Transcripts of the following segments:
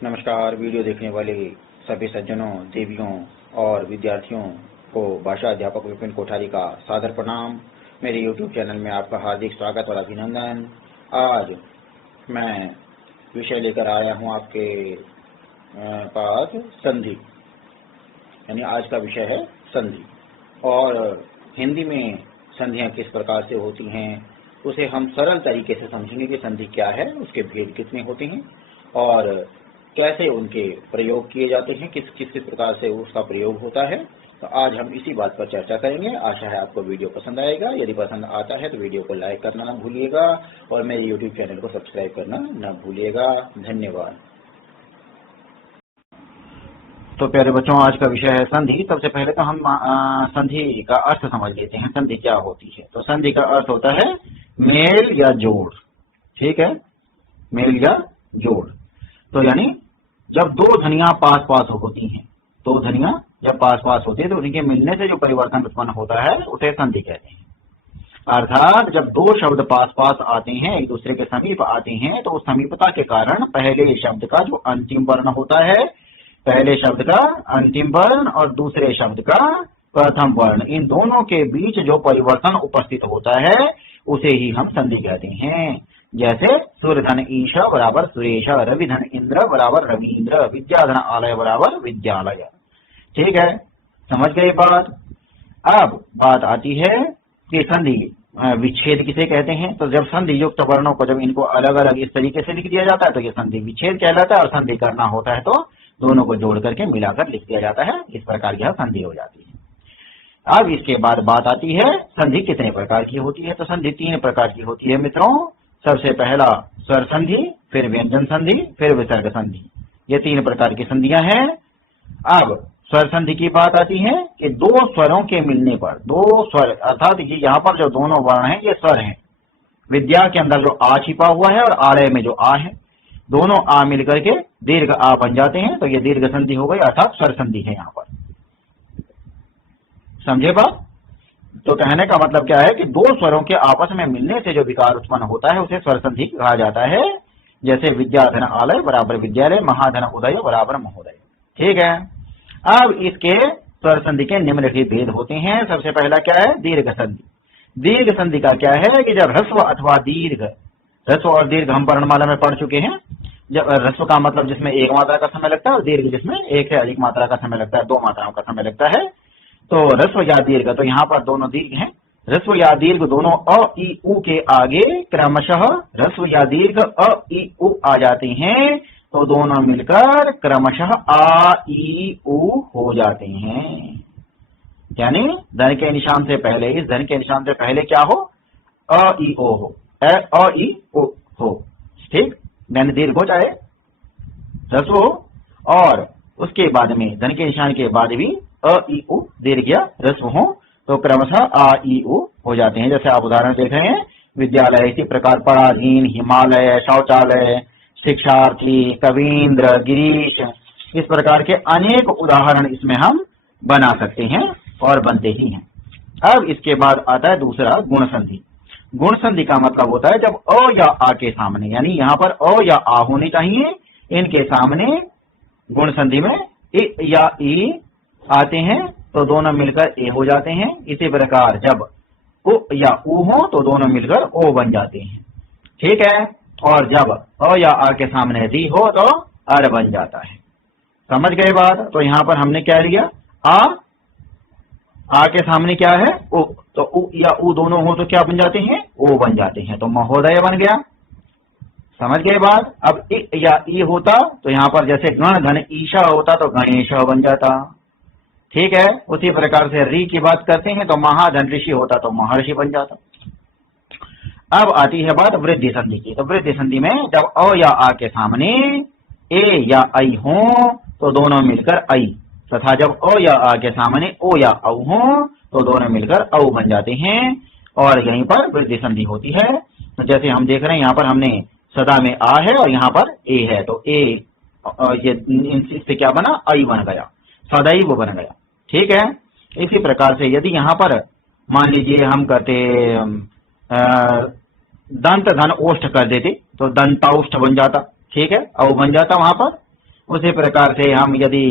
नमस्कार। वीडियो देखने वाले सभी सज्जनों, देवियों और विद्यार्थियों को भाषा अध्यापक विपिन कोठारी का सादर प्रणाम। मेरे YouTube चैनल में आपका हार्दिक स्वागत और अभिनंदन। आज मैं विषय लेकर आया हूं आपके पास संधि, यानी आज का विषय है संधि। और हिंदी में संधियां किस प्रकार से होती हैं उसे हम सरल तरीके से समझेंगे कि संधि क्या है, उसके भेद कितने होते हैं और कैसे उनके प्रयोग किए जाते हैं, किस किस प्रकार से उसका प्रयोग होता है। तो आज हम इसी बात पर चर्चा करेंगे। आशा है आपको वीडियो पसंद आएगा। यदि पसंद आता है तो वीडियो को लाइक करना न भूलिएगा और मेरे YouTube चैनल को सब्सक्राइब करना न भूलिएगा। धन्यवाद। तो प्यारे बच्चों, आज का विषय है संधि। सबसे पहले तो हम संधि का अर्थ समझ लेते हैं। संधि क्या होती है? तो संधि का अर्थ होता है मेल या जोड़। ठीक है, मेल या जोड़। तो यानी जब दो ध्वनियां पास पास होती हैं, दो ध्वनियां जब पास पास होती है तो उनके मिलने से जो परिवर्तन उत्पन्न होता है उसे संधि कहते हैं। अर्थात जब दो शब्द पास पास आते हैं, एक दूसरे के समीप आते हैं, तो उस समीपता के कारण पहले शब्द का जो अंतिम वर्ण होता है, पहले शब्द का अंतिम वर्ण और दूसरे शब्द का प्रथम वर्ण, इन दोनों के बीच जो परिवर्तन उपस्थित होता है उसे ही हम संधि कहते हैं। जैसे सूर्यधन ईश बराबर सुरेश, रविधन इंद्र बराबर रवींद्र, विद्याधन आलय बराबर विद्यालय। ठीक है, समझ गए बात। अब बात आती है कि संधि विच्छेद किसे कहते हैं। तो जब संधि युक्त वर्णों को जब इनको अलग अलग इस तरीके से लिख दिया जाता है तो ये संधि विच्छेद कहलाता है। और संधि करना होता है तो दोनों को जोड़ करके मिलाकर लिख दिया जाता है। इस प्रकार यह संधि हो जाती है। अब इसके बाद बात आती है संधि कितने प्रकार की होती है। तो संधि 3 प्रकार की होती है मित्रों। सबसे पहला स्वर संधि, फिर व्यंजन संधि, फिर विसर्ग संधि। ये 3 प्रकार की संधियां हैं। अब स्वर संधि की बात आती है कि दो स्वरों के मिलने पर, दो स्वर अर्थात ये यहाँ पर जो दोनों वर्ण हैं ये स्वर हैं। विद्या के अंदर जो आ छिपा हुआ है और आलय में जो आ है, दोनों आ मिलकर के दीर्घ आ बन जाते हैं। तो ये दीर्घ संधि हो गई, अर्थात स्वर संधि है यहाँ पर। समझे बात? तो कहने का मतलब क्या है कि दो स्वरों के आपस में मिलने से जो विकार उत्पन्न होता है उसे स्वर संधि कहा जाता है। जैसे विद्याधन आलय बराबर विद्यालय, महाधन उदय बराबर महोदय। ठीक है। अब इसके स्वर संधि के निम्नलिखित भेद होते हैं। सबसे पहला क्या है? दीर्घ संधि। दीर्घ संधि का क्या है कि जब ह्रस्व अथवा दीर्घ, ह्रस्व और दीर्घ हम वर्णमाला में पढ़ चुके हैं। जब ह्रस्व का मतलब जिसमें एक मात्रा का समय लगता है और दीर्घ जिसमें एक से अधिक मात्रा का समय लगता है, 2 मात्राओं का समय लगता है। तो ह्रस्व या दीर्घ, तो यहाँ पर दोनों दीर्घ हैं। ह्रस्व या दीर्घ दोनों अ ई उ के आगे क्रमशः ह्रस्व या दीर्घ अ ई उ आ जाते हैं, तो दोनों मिलकर क्रमशः आ ई उ हो जाते हैं। यानी धन के निशान से पहले, इस धन के निशान से पहले क्या हो? अ ई ओ हो, अ ई ओ हो। ठीक, धन दीर्घ हो जाए, ह्रस्व हो, और उसके बाद में धन के निशान के बाद भी अ ई उ दीर्घ या ह्रस्व हो, तो क्रमशः आ ई उ हो जाते हैं। जैसे आप उदाहरण देख रहे हैं, विद्यालय, इसी प्रकार पराधीन, हिमालय, शौचालय, शिक्षार्थी, कवींद्र, गिरीश, इस प्रकार के अनेक उदाहरण इसमें हम बना सकते हैं और बनते ही हैं। अब इसके बाद आता है दूसरा गुण संधि। गुण संधि का मतलब होता है जब अ या आ के सामने, यानी यहाँ पर अ या आ होने चाहिए, इनके सामने गुण संधि में इ या ई आते हैं तो दोनों मिलकर ए हो जाते हैं। इसी प्रकार जब उ या उ हो तो दोनों मिलकर ओ बन जाते हैं। ठीक है। और जब अ या आ के सामने री हो तो अर बन जाता है। समझ गए बात? तो यहाँ पर हमने क्या लिया? आ के सामने क्या है? उ, तो उ या उ दोनों हो तो क्या बन जाते हैं? ओ बन जाते हैं, तो महोदय बन गया। समझ गए बात? अब इ या ई होता तो यहाँ पर जैसे गण धन ईशा होता तो गणेश बन जाता। ठीक है। उसी प्रकार से री की बात करते हैं तो महाधन ऋषि होता तो महर्षि बन जाता। अब आती है बात वृद्धि संधि की। तो वृद्धि संधि में जब अ या आ के सामने ए या आई हो तो दोनों मिलकर आई, तथा जब अ या आ के सामने ओ या औ हो तो दोनों मिलकर औ बन जाते हैं। और यहीं पर वृद्धि संधि होती है। तो जैसे हम देख रहे हैं, यहाँ पर हमने सदा में आ है और यहाँ पर ए है, तो ए ये इससे क्या बना? आई बन गया, सदैव बन गया। ठीक है। इसी प्रकार से यदि यहाँ पर मान लीजिए हम कहते दंत धन ओष्ठ कर देते तो दंताउष्ठ बन जाता। ठीक है, औ बन जाता वहां पर। उसी प्रकार से हम यदि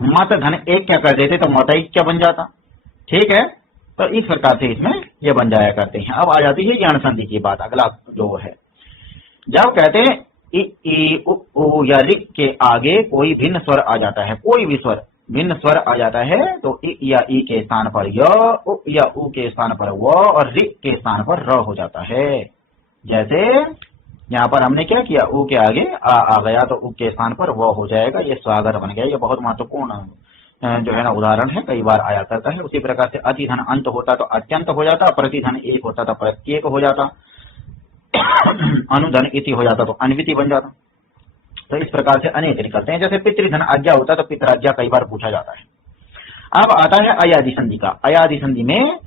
मत धन एक क्या कर देते तो मतैक्य बन जाता। ठीक है, तो इस प्रकार से इसमें ये बन जाया करते हैं। अब आ जाती है यण संधि की बात, अगला जो है, जब कहते हैं इ, ई, उ, ऊ या ऋ के आगे कोई भिन्न स्वर आ जाता है, कोई भी स्वर भिन्न स्वर आ जाता है, तो इ या ई के स्थान पर य, उ या ऊ के स्थान पर व और ऋ के स्थान पर र हो जाता है। जैसे यहाँ पर हमने क्या किया, ऊ के आगे आ गया तो ऊ के स्थान पर व हो जाएगा, ये स्वागत बन गया। ये बहुत महत्वपूर्ण जो है ना उदाहरण है, कई बार आया करता है। उसी प्रकार से अतिधन अंत होता तो अत्यंत हो जाता, प्रतिधन एक होता तो प्रत्येक हो जाता, अनुधन इति हो जाता तो अन्विति बन जाता। तो इस प्रकार से अनेक निकलते हैं। जैसे पितृधन आज्ञा होता तो पितराज्ञा कई बार पूछा जाता है। अब आता है अयादि संधि का। अयादि संधि में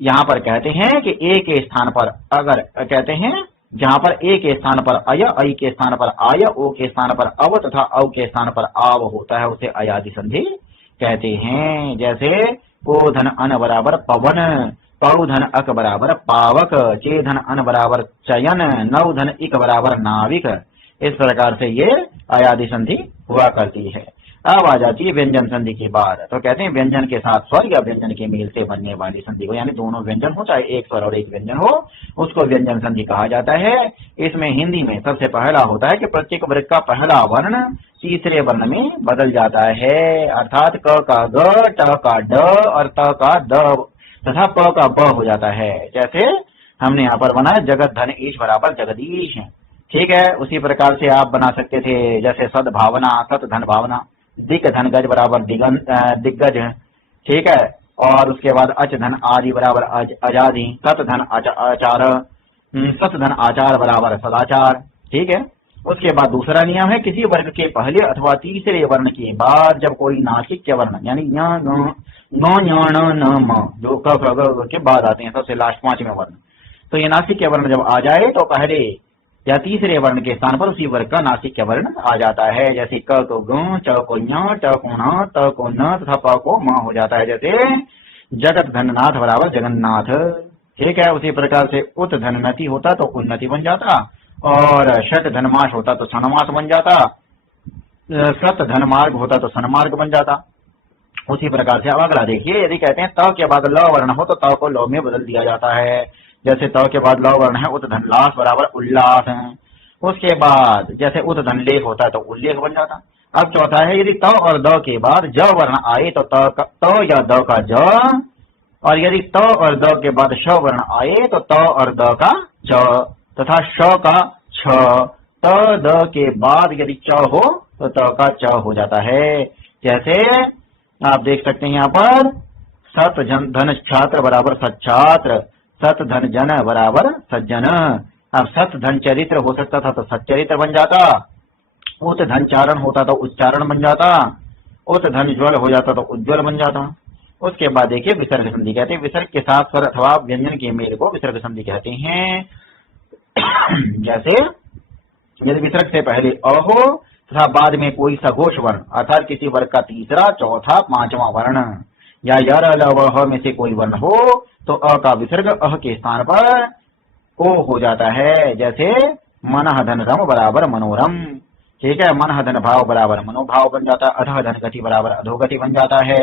यहाँ पर कहते हैं कि ए के स्थान पर अगर कहते हैं, जहां पर ए के स्थान पर अय, ऐ के स्थान पर आय, ओ के स्थान पर अव तथा औ के स्थान पर आव होता है, उसे अयादि संधि कहते हैं। जैसे ओ धन अन बराबर पवन, पौ धन अक बराबर पावक, चे धन अन बराबर चयन, नौ धन इक बराबर नाविक। इस प्रकार से ये अयादि संधि हुआ करती है। अब आ जाती है व्यंजन संधि की बात। तो कहते हैं व्यंजन के साथ स्वर या व्यंजन के मेल से बनने वाली संधि को, यानी दोनों व्यंजन हो, चाहे एक स्वर और एक व्यंजन हो, उसको व्यंजन संधि कहा जाता है। इसमें हिंदी में सबसे पहला होता है कि प्रत्येक वर्ग का पहला वर्ण तीसरे वर्ण में बदल जाता है, अर्थात क का ग, ट का ड और त का द तथा प का ब हो जाता है। जैसे हमने यहाँ पर बनाया जगत धन ईश बराबर जगदीश। ठीक है, उसी प्रकार से आप बना सकते थे, जैसे सद्भावना, सत धन भावना, दिक धन गज बराबर दिग्गज। ठीक है, और उसके बाद अच धन आदि बराबर अजादि, सत धन आचार, सत धन आचार बराबर सदाचार। ठीक है, उसके बाद दूसरा नियम है, किसी वर्ग के पहले अथवा तीसरे वर्ण के बाद जब कोई नासिक वर्ण यानी न जो क के बाद आते हैं, सबसे लास्ट पांचवें वर्ण, तो ये नासिक वर्ण जब आ जाए तो पहले या तीसरे वर्ण के स्थान पर उसी वर्ग का नासिक वर्ण आ जाता है। जैसे क को ग, च को ञ, ट को न, त को न तथा प को म हो जाता है। जैसे जगत धननाथ बराबर जगन्नाथ। ठीक है, उसी प्रकार से उत धनमति होता तो उन्नति बन जाता, और शत धनमास होता तो सनमास बन जाता, सत धनमार्ग होता तो सनमार्ग बन जाता। उसी प्रकार से अब अगला देखिए, यदि कहते हैं त के बाद ल वर्ण हो तो त को ल में बदल दिया जाता है। जैसे त के बाद ल वर्ण है, उत धनलास बराबर उल्लास है। उसके बाद जैसे उत धनलेख होता है तो उल्लेख बन जाता। अब चौथा है, यदि त और द के बाद ज वर्ण आए तो त या द का ज, और यदि त और द के बाद श वर्ण आए तो त और द का च तथा श का छ। त द के बाद यदि च हो तो त का च हो जाता है। जैसे आप देख सकते हैं यहाँ पर सत धन छात्र बराबर सच्छात्र, सत धन जन बराबर सज्जन। अब सत धन चरित्र हो सकता था तो सच्चरित्र बन जाता, उत धन चारण होता तो उच्चारण बन जाता, उत धन ज्वल हो जाता तो उज्ज्वल बन जाता। उसके बाद देखिए विसर्ग संधि कहते हैं, विसर्ग के साथ स्वर अथवा व्यंजन के मेल को विसर्ग संधि कहते हैं। जैसे यदि विसर्ग से पहले अ हो तथा बाद में कोई सघोष वर्ण अर्थात किसी वर्ग का तीसरा, चौथा, पांचवा वर्ण या यर ल व ह में से कोई वर्ण हो तो अ का विसर्ग अह के स्थान पर ओ हो जाता है। जैसे मनः धन रम बराबर मनोरम। ठीक है, मनः धन भाव बराबर मनोभाव बन जाता है, अधः धन गति बराबर अधोगति बन जाता है।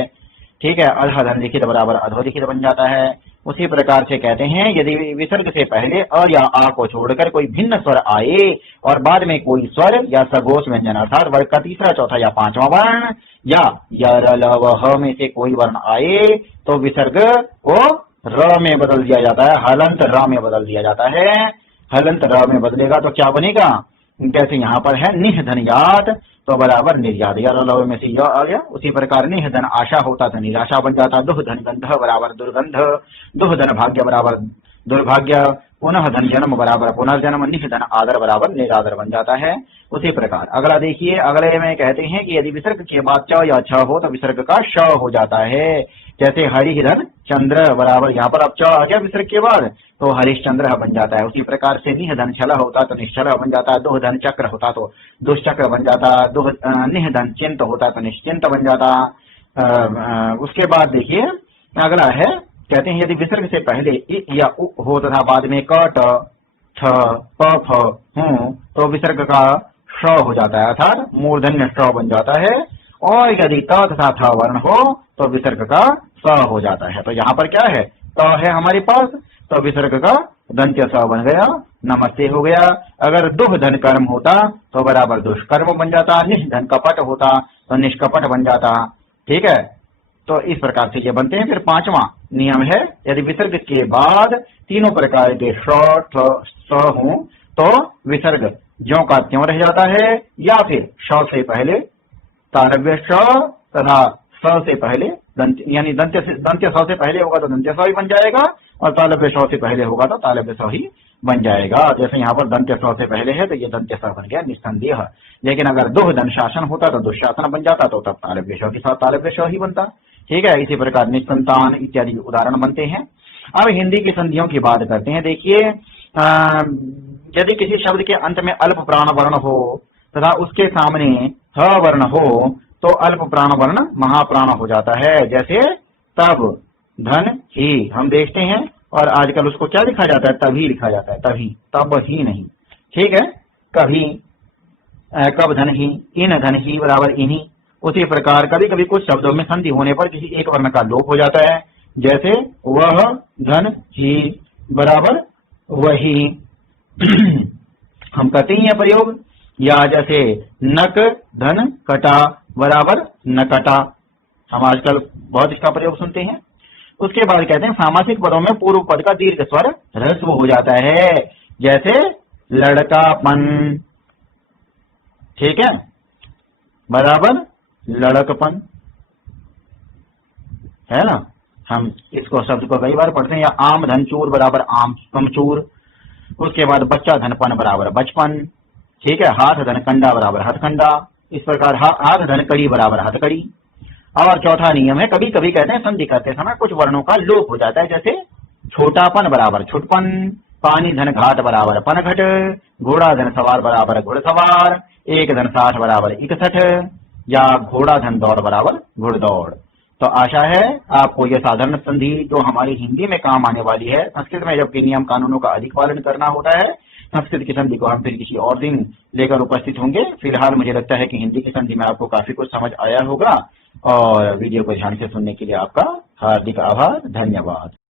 ठीक है, अधः धन लिखित बराबर अधोलिखित बन जाता है। उसी प्रकार से कहते हैं, यदि विसर्ग से पहले अ या आ को छोड़कर कोई भिन्न स्वर आए और बाद में कोई स्वर या सघोष व्यंजन अर्थात वर्ग का तीसरा, चौथा या पांचवा वर्ण या य र ल व ह में से कोई वर्ण आए तो विसर्ग को र में बदल दिया जाता है, हलंत र में बदल दिया जाता है। हलंत र में बदलेगा तो क्या बनेगा, जैसे यहाँ पर है निह धन यात तो बराबर निर्यात, या लव में से य आ गया। उसी प्रकार निह धन आशा होता तो निराशा बन जाता, दुह धन गंध बराबर दुर्गंध, दुह धन भाग्य बराबर दुर्भाग्य, पुनः धन जन्म बराबर पुनर्जन्म, निह धन आदर बराबर निरादर बन जाता है। उसी प्रकार अगला देखिए, अगले में कहते हैं कि यदि विसर्ग के बाद च या छ हो तो विसर्ग का श हो जाता है। जैसे हरिधन चंद्र बराबर, यहाँ पर अब च आ गया विसर्ग के बाद तो हरिश्चंद्र बन जाता है। उसी प्रकार से निह धन छल होता तो निश्चल बन जाता, दुह धन चक्र होता तो दुष्चक्र बन जाता, निह धन चिंत होता तो निश्चिंत बन जाता। उसके बाद देखिए अगला है, कहते हैं यदि विसर्ग से पहले इ या उ हो तथा बाद में क ट ठ प फ हूं तो विसर्ग का श हो जाता है, अर्थात मूर्धन्य श बन जाता है। और यदि त तथा थ वर्ण हो तो विसर्ग का स हो जाता है। तो यहाँ पर क्या है, त है हमारे पास, तो विसर्ग का दंत्य स बन गया, नमस्ते हो गया। अगर दुह धन कर्म होता तो बराबर दुष्कर्म बन जाता, निष्धन कपट होता तो निष्कपट बन जाता। ठीक है, तो इस प्रकार से ये बनते हैं। फिर पांचवा नियम है, यदि विसर्ग के बाद तीनों प्रकार के श ठ स हों तो विसर्ग ज्यों का त्यों रह जाता है, या फिर श से पहले तालव्य श तथा स से पहले दंत, यानी दंत्य स से पहले होगा तो दंत्य स ही बन जाएगा, और तालव्य श से पहले होगा तो तालव्य स ही बन जाएगा। जैसे यहाँ पर दंत्य स से पहले है तो ये दंत्य स बन गया निस्संदेह। लेकिन अगर दुह धन शासन होता तो दुशासन बन जाता, तो तब तालव्य श के साथ तालव्य श ही बनता। ठीक है, इसी प्रकार निस्संतान इत्यादि उदाहरण बनते हैं। अब हिंदी की संधियों की बात करते हैं। देखिए, यदि किसी शब्द के अंत में अल्प प्राण वर्ण हो तथा उसके सामने ह वर्ण हो तो अल्प प्राण वर्ण महाप्राण हो जाता है। जैसे तब, धन, ही हम देखते हैं, और आजकल उसको क्या लिखा जाता है, तभी लिखा जाता है, तभी, तब ही नहीं। ठीक है, कभी, कब धन ही, इन धन ही बराबर इन्हीं। उसी प्रकार कभी कभी कुछ शब्दों में संधि होने पर किसी एक वर्ण का लोप हो जाता है। जैसे वह, धन, ही बराबर वही हम करते ही हैं प्रयोग। या जैसे नक धन कटा बराबर नकटा, हम आजकल बहुत इसका प्रयोग सुनते हैं। उसके बाद कहते हैं सामासिक पदों में पूर्व पद का दीर्घ स्वर ह्रस्व हो जाता है। जैसे लड़कापन, ठीक है, बराबर लड़कपन, है ना। हम इसको शब्द को कई बार पढ़ते हैं। या आम धनचूर बराबर आम कमचूर। उसके बाद बच्चा धनपन बराबर बचपन। ठीक है, हाथ धन कंडा बराबर हथकंडा। इस प्रकार हाथ धन कड़ी बराबर हथकड़ी। और चौथा नियम है, कभी कभी कहते हैं संधि करते समय कुछ वर्णों का लोप हो जाता है। जैसे छोटापन बराबर छुटपन, पानी धन घाट बराबर पनघट, घोड़ा धन सवार बराबर घुड़सवार, एक धन 60 बराबर 61, या घोड़ा धन दौड़ बराबर घुड़दौड़। तो आशा है आपको यह साधारण संधि जो हमारी हिंदी में काम आने वाली है, संस्कृत में जबकि नियम कानूनों का अधिक पालन करना होता है, संस्कृत की संधि को हम फिर किसी और दिन लेकर उपस्थित होंगे। फिलहाल मुझे लगता है कि हिंदी की संधि में आपको काफी कुछ समझ आया होगा। और वीडियो को ध्यान से सुनने के लिए आपका हार्दिक आभार, धन्यवाद।